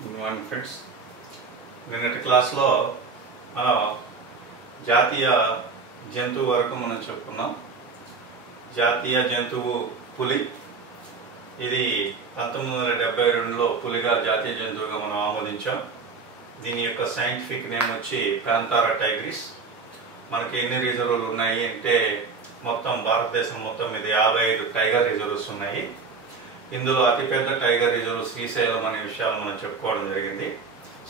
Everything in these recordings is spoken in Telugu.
Good morning friends. నిన్నటి క్లాస్లో మనం జాతీయ జంతువు వరకు మనం చెప్పుకున్నాం. జాతీయ జంతువు పులి. ఇది 1972లో పులిగా జాతీయ జంతువుగా మనం ఆమోదించాం. దీని యొక్క సైంటిఫిక్ నేమ్ వచ్చి ప్రాంతారా టైగ్రిస్. మనకి ఎన్ని రిజర్వులు ఉన్నాయి అంటే మొత్తం భారతదేశం మొత్తం మీద 55 టైగర్ రిజర్వ్స్ ఉన్నాయి. ఇందులో అతిపెద్ద టైగర్ రిజర్వ్ శ్రీశైలం అనే విషయాలు మనం చెప్పుకోవడం జరిగింది.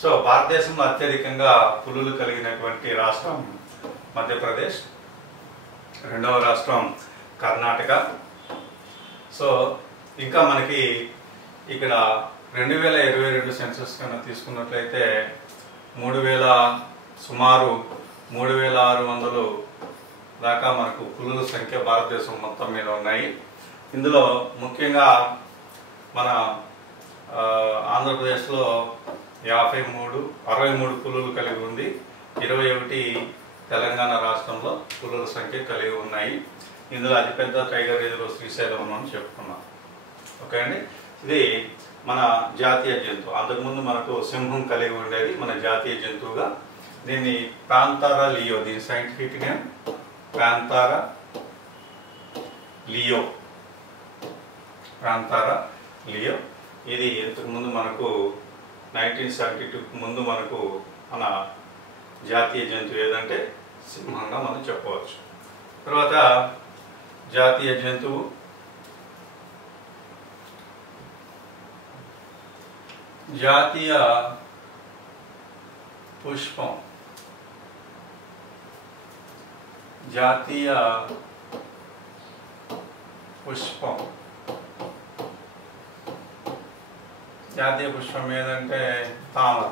సో భారతదేశంలో అత్యధికంగా పులులు కలిగినటువంటి రాష్ట్రం మధ్యప్రదేశ్, రెండవ రాష్ట్రం కర్ణాటక. సో ఇంకా మనకి ఇక్కడ 2022 సెన్సస్ కన్నా తీసుకున్నట్లయితే సుమారు 3600 దాకా మనకు పులుల సంఖ్య భారతదేశం మొత్తం మీద ఉన్నాయి. ఇందులో ముఖ్యంగా మన ఆంధ్రప్రదేశ్లో 63 పులులు కలిగి ఉంది. 21 తెలంగాణ రాష్ట్రంలో పులుల సంఖ్య కలిగి ఉన్నాయి. ఇందులో అతిపెద్ద టైగర్ రిజర్వ్ శ్రీశైలం అని చెప్పుకున్నాం. ఓకే అండి, ఇది మన జాతీయ జంతువు. అంతకుముందు మనకు సింహం కలిగి ఉండేది మన జాతీయ జంతువుగా. దీన్ని ప్రాంతారా లియో, దీని సైంటిఫిక్ నేమ్ ప్రాంతారా లియో. ప్రాంతారా లియో. ఇది ఇంతకుముందు మనకు 1972 ముందు మనకు మన జాతీయ జంతువు ఏదంటే సింహంగా మనం చెప్పవచ్చు. తర్వాత జాతీయ జంతువు జాతీయ పుష్పం. జాతీయ పుష్పం జాతీయ పుష్పం ఏదంటే తామర.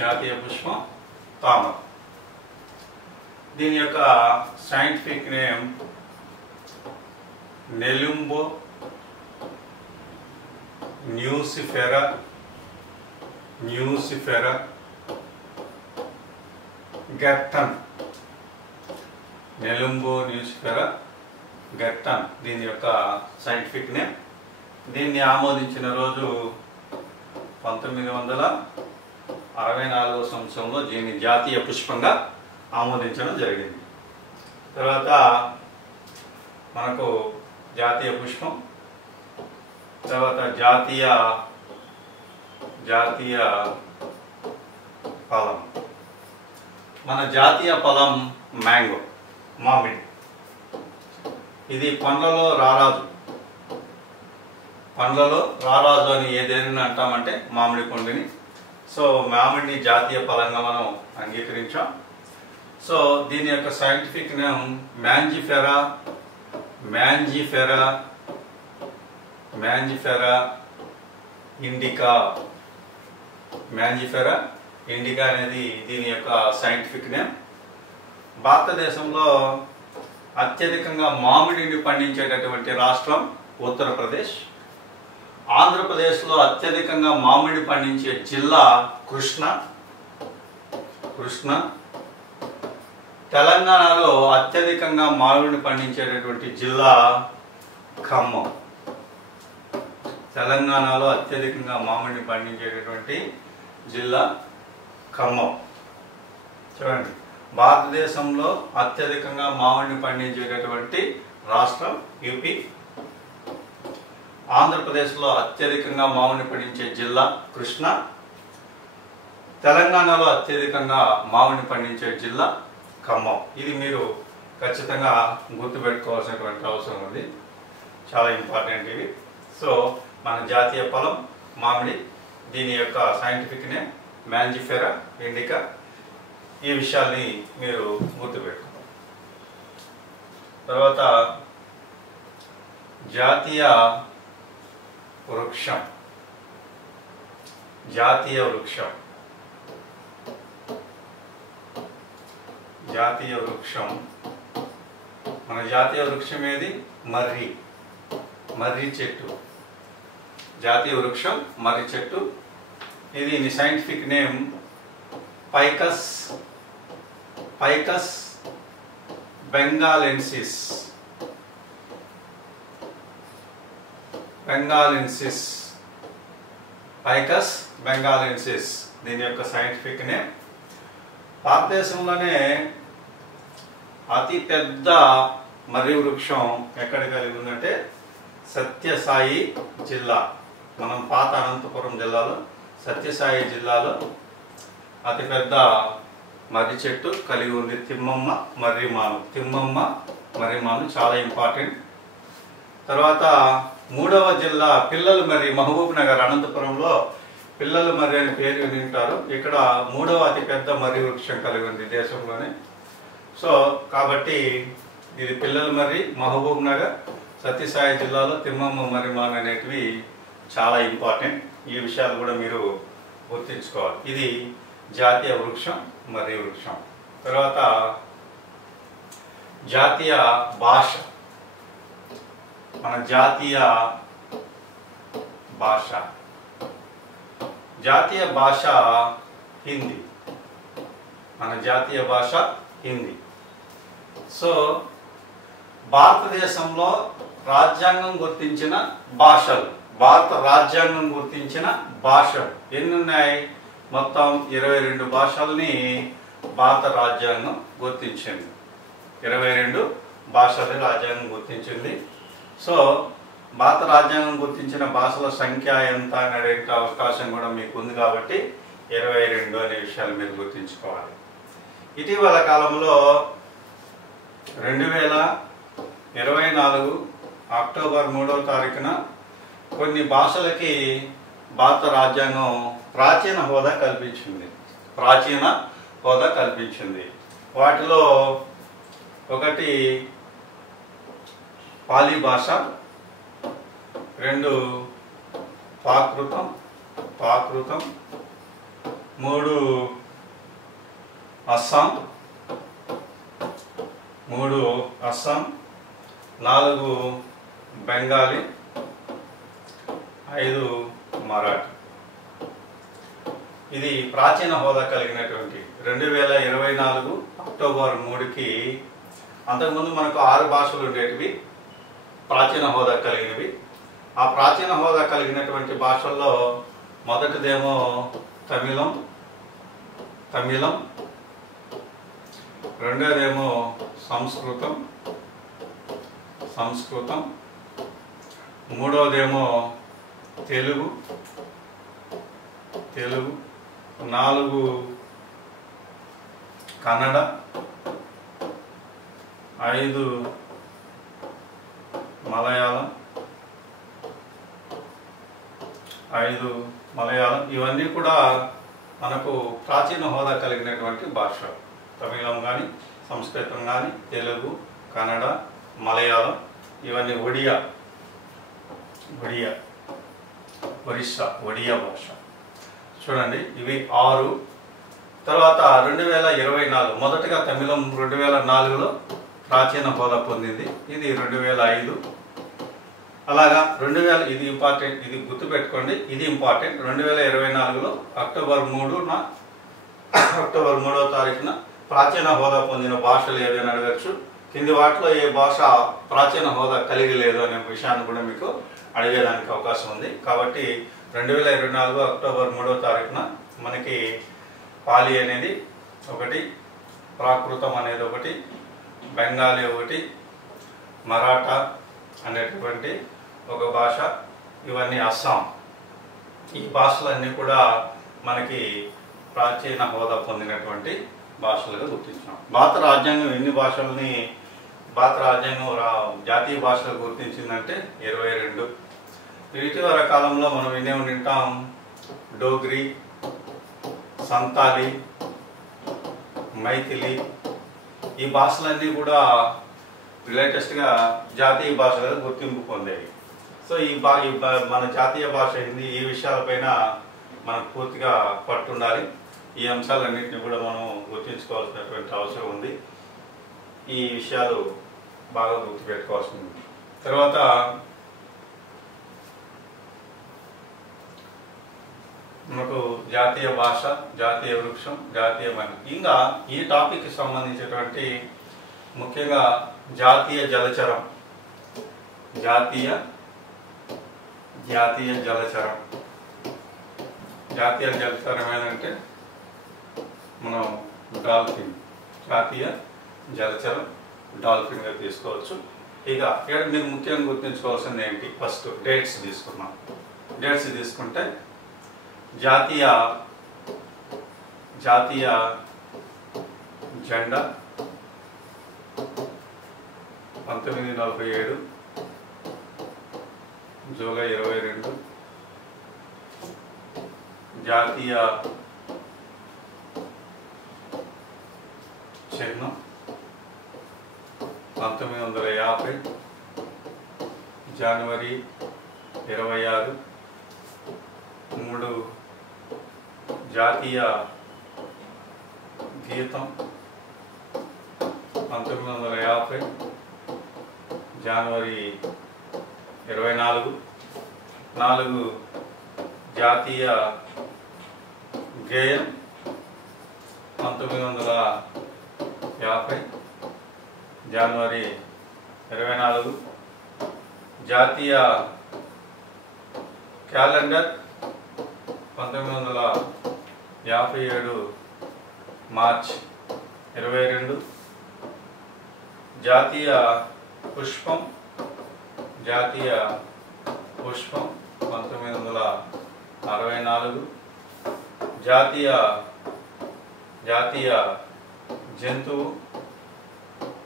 జాతీయ పుష్పం తామర. దీని యొక్క సైంటిఫిక్ నేమ్ నెలుంబో న్యూసిఫెరా. గెర్టన్. నెలుంబో న్యూసిఫెరా గెర్టన్ దీని యొక్క సైంటిఫిక్ నేమ్. దీన్ని ఆమోదించిన రోజు 1964 సంవత్సరంలో దీన్ని జాతీయ పుష్పంగా ఆమోదించడం జరిగింది. తర్వాత మనకు జాతీయ పుష్పం, తర్వాత జాతీయ ఫలం. మన జాతీయ ఫలం మ్యాంగో, మామిడి. ఇది పండ్లలో రారాజు అని ఏదైనా అంటామంటే మామిడి పండుని. సో మామిడిని జాతీయ ఫలంగా మనం అంగీకరించాం. సో దీని యొక్క scientific name Mangifera indica. Indica అనేది దీని యొక్క సైంటిఫిక్ నేమ్. భారతదేశంలో అత్యధికంగా మామిడిని పండించేటటువంటి రాష్ట్రం ఉత్తరప్రదేశ్. ఆంధ్రప్రదేశ్లో అత్యధికంగా మామిడి పండించే జిల్లా కృష్ణ. తెలంగాణలో అత్యధికంగా మామిడిని పండించేటటువంటి జిల్లా ఖమ్మం. తెలంగాణలో అత్యధికంగా మామిడిని పండించేటటువంటి జిల్లా ఖమ్మం. చూడండి, భారతదేశంలో అత్యధికంగా మామిడిని పండించేటటువంటి రాష్ట్రం యూపీ. ఆంధ్రప్రదేశ్లో అత్యధికంగా మామిడిని పండించే జిల్లా కృష్ణ. తెలంగాణలో అత్యధికంగా మామిడిని పండించే జిల్లా ఖమ్మం. ఇది మీరు ఖచ్చితంగా గుర్తుపెట్టుకోవాల్సినటువంటి అవసరం ఉంది. చాలా ఇంపార్టెంట్ ఇవి. సో మన జాతీయ ఫలం మామిడి. దీని యొక్క సైంటిఫిక్ నేమ్ మ్యాంజిఫెరా ఇండికా. ఈ విషయాల్ని మీరు గుర్తుపెట్టుకోవాలి. తర్వాత జాతీయ వృక్షం. మన జాతీయ వృక్షం ఏది? మర్రి చెట్టు. జాతీయ వృక్షం మర్రి చెట్టు. ఇది scientific name Ficus benghalensis. Ficus benghalensis దీని యొక్క సైంటిఫిక్ నేమ్. భారతదేశంలోనే అతి పెద్ద మర్రి వృక్షం ఎక్కడ కలిగి ఉందంటే సత్యసాయి జిల్లా, మనం పాత అనంతపురం జిల్లాలో సత్యసాయి జిల్లాలో అతిపెద్ద మర్రి చెట్టు కలిగి ఉంది. తిమ్మమ్మ మర్రిమాను చాలా ఇంపార్టెంట్. తర్వాత మూడవ జిల్లా పిల్లల మర్రి, మహబూబ్ నగర్ అనంతపురంలో పిల్లల మర్రి అనే పేరు వింటారు. ఇక్కడ మూడవ అతిపెద్ద మర్రి వృక్షం కలిగి ఉంది దేశంలోనే. సో కాబట్టి ఇది పిల్లల మర్రి, మహబూబ్ నగర్, సత్యసాయి జిల్లాలో తిమ్మమ్మ మర్రిమాను అనేటివి చాలా ఇంపార్టెంట్. ఈ విషయాలు కూడా మీరు గుర్తుంచుకోవాలి. ఇది జాతీయ వృక్షం, మర్రి వృక్షం. తర్వాత జాతీయ భాష, మన జాతీయ భాష హిందీ. మన జాతీయ భాష హిందీ. సో భారతదేశంలో రాజ్యాంగం గుర్తించిన భాషలు, భారత రాజ్యాంగం గుర్తించిన భాషలు ఎన్ని ఉన్నాయి? మొత్తం 22 భాషల్ని భారత రాజ్యాంగం గుర్తించింది. 22 భాషల్ని రాజ్యాంగం గుర్తించింది. సో భారత రాజ్యాంగం గుర్తించిన భాషల సంఖ్య ఎంత అనే అవకాశం కూడా మీకు ఉంది కాబట్టి 22 అనే విషయాలు మీరు గుర్తుంచుకోవాలి. ఇటీవల కాలంలో 2024 అక్టోబర్ 3వ తారీఖున కొన్ని భాషలకి భారత రాజ్యాంగం ప్రాచీన హోదా కల్పించింది. వాటిలో ఒకటి పాలీ భాష, 2 ప్రాకృతం, 3 అస్సాం, 4 బెంగాలీ, 5 మరాఠీ. ఇది ప్రాచీన హోదా కలిగినటువంటి 2024 అక్టోబర్ 3కి. అంతకుముందు మనకు 6 భాషలు ఉండేటివి ప్రాచీన హోదా కలిగినవి. ఆ ప్రాచీన హోదా కలిగినటువంటి భాషల్లో మొదటిదేమో తమిళం, రెండోదేమో సంస్కృతం, మూడోదేమో తెలుగు, 4 కన్నడ, 5 మలయాళం. ఇవన్నీ కూడా మనకు ప్రాచీన హోదా కలిగినటువంటి భాష. తమిళం కానీ, సంస్కృతం కానీ, తెలుగు, కన్నడ, మలయాళం, ఇవన్నీ ఒడియా భాష. చూడండి, ఇవి 6. తర్వాత 2024 మొదటగా తమిళం 2004లో ప్రాచీన హోదా పొందింది. ఇది 2005. అలాగా ఇది ఇంపార్టెంట్, ఇది గుర్తుపెట్టుకోండి, ఇది ఇంపార్టెంట్. 2024లో అక్టోబర్ 3వ తారీఖున ప్రాచీన హోదా పొందిన భాషలు ఏదైనా అడగచ్చు. కింది వాటిలో ఏ భాష ప్రాచీన హోదా కలిగి లేదు అనే విషయాన్ని కూడా మీకు అడిగేదానికి అవకాశం ఉంది. కాబట్టి 2024 అక్టోబర్ 3వ తారీఖున మనకి పాలీ అనేది ఒకటి, ప్రాకృతం అనేది ఒకటి, బెంగాలీ ఒకటి, మరాఠా అనేటువంటి ఒక భాష, ఇవన్నీ అస్సాం. ఈ భాషలన్నీ కూడా మనకి ప్రాచీన హోదా పొందినటువంటి భాషలుగా గుర్తించాం. భారత రాజ్యాంగం ఎన్ని భాషల్ని జాతీయ భాషలు గుర్తించిందంటే 22. ఇటీవల కాలంలో మనం వినే ఉంటాం డోగ్రీ, సంతాలి, మైథిలి. ఈ భాషలన్నీ కూడా లేటెస్ట్గా జాతీయ భాషలుగా గుర్తింపు పొందేవి. సో మన జాతీయ భాష హిందీ. ఈ విషయాలపైన మనకు పూర్తిగా పట్టుండాలి. ఈ అంశాలన్నింటినీ కూడా మనం గుర్తించుకోవాల్సినటువంటి అవసరం ఉంది. ఈ విషయాలు బాగా గుర్తుపెట్టుకోవాల్సి ఉంది. తర్వాత మనకు జాతీయ భాష, జాతీయ వృక్షం, జాతీయ మని. ఇంకా ఈ టాపిక్కి సంబంధించినటువంటి ముఖ్యంగా జాతీయ జలచరం, జాతీయ జలచరం జాతీయ జలచరం ఏంటంటే మనం డాల్ఫిన్, జాతీయ జలచరం డాల్ఫిన్గా తీసుకోవచ్చు. ఇక ఇక్కడ మీరు ముఖ్యంగా గుర్తుంచుకోవాల్సింది ఏంటి, ఫస్ట్ డేట్స్ తీసుకున్నాం. డేట్స్ తీసుకుంటే జాతీయ జెండా 1947 జూలై 22. జాతీయ చిహ్నం 1950 జనవరి 26. 3 జాతీయ గీతం 1950 జనవరి 24. 4 జాతీయ గేయం 1950 జనవరి 24. జాతీయ క్యాలెండర్ 1957 మార్చ్ 22. జాతీయ పుష్పం 1964. జాతీయ జంతువు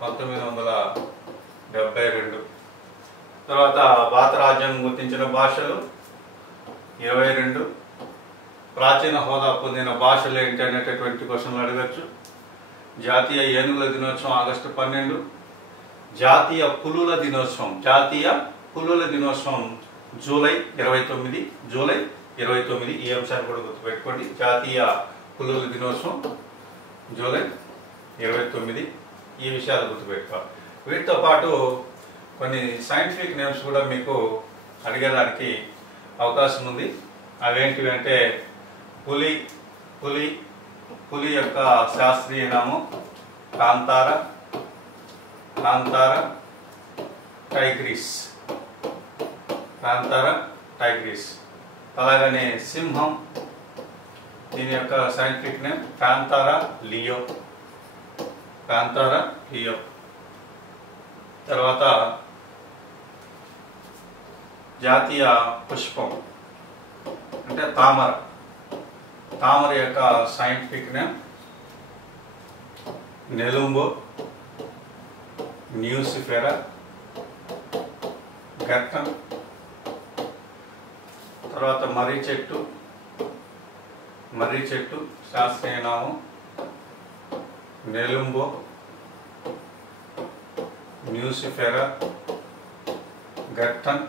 1972. తర్వాత భారత రాజ్యాంగం గుర్తించిన భాషలు 22. ప్రాచీన హోదా పొందిన భాషలు ఏంటి అనేటటువంటి క్వశ్చన్లు అడగచ్చు. జాతీయ ఏనుగుల దినోత్సవం ఆగస్టు 12. జాతీయ పులుల దినోత్సవం జూలై 29. ఈ అంశాన్ని కూడా గుర్తుపెట్టుకోండి. జాతీయ పులుల దినోత్సవం జూలై 29. ఈ విషయాలు గుర్తుపెట్టుకోవాలి. వీటితో పాటు కొన్ని సైంటిఫిక్ నేమ్స్ కూడా మీకు అడిగేదానికి అవకాశం ఉంది. అవేంటివి అంటే పులి యొక్క శాస్త్రీయ నామం కాంతారా టైగ్రిస్. అలాగనే సింహం, దీని యొక్క సైంటిఫిక్ నేమ్ ప్యాంతారా లియో. తర్వాత జాతీయ పుష్పం అంటే తామర యొక్క సైంటిఫిక్ నేమ్ నెలుంబో న్యూసిఫెరా గట్టన్. తర్వాత మర్రి చెట్టు శాస్త్రీయ నామం నెలుంబో న్యూసిఫెరా గట్టన్.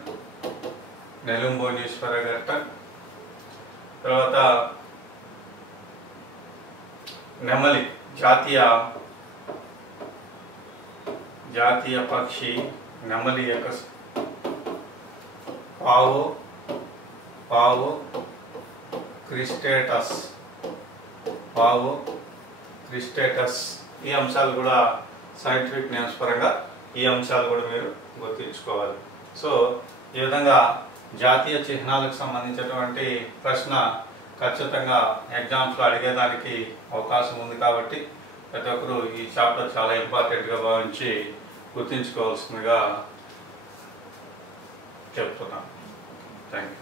తర్వాత నెమలి జాతీయ పక్షి నెమలి యొక్క పావో క్రిస్టేటస్. ఈ అంశాలు కూడా సైంటిఫిక్ నేమ్స్ పరంగా ఈ అంశాలు కూడా మీరు గుర్తుంచుకోవాలి. సో ఈ విధంగా జాతీయ చిహ్నాలకు సంబంధించినటువంటి ప్రశ్న ఖచ్చితంగా ఎగ్జామ్స్లో అడిగేదానికి అవకాశం ఉంది. కాబట్టి ప్రతి ఒక్కరు ఈ చాప్టర్ చాలా ఇంపార్టెంట్గా భావించి గుర్తుంచుకోవాల్సిందిగా చెప్తున్నాను. Thank you.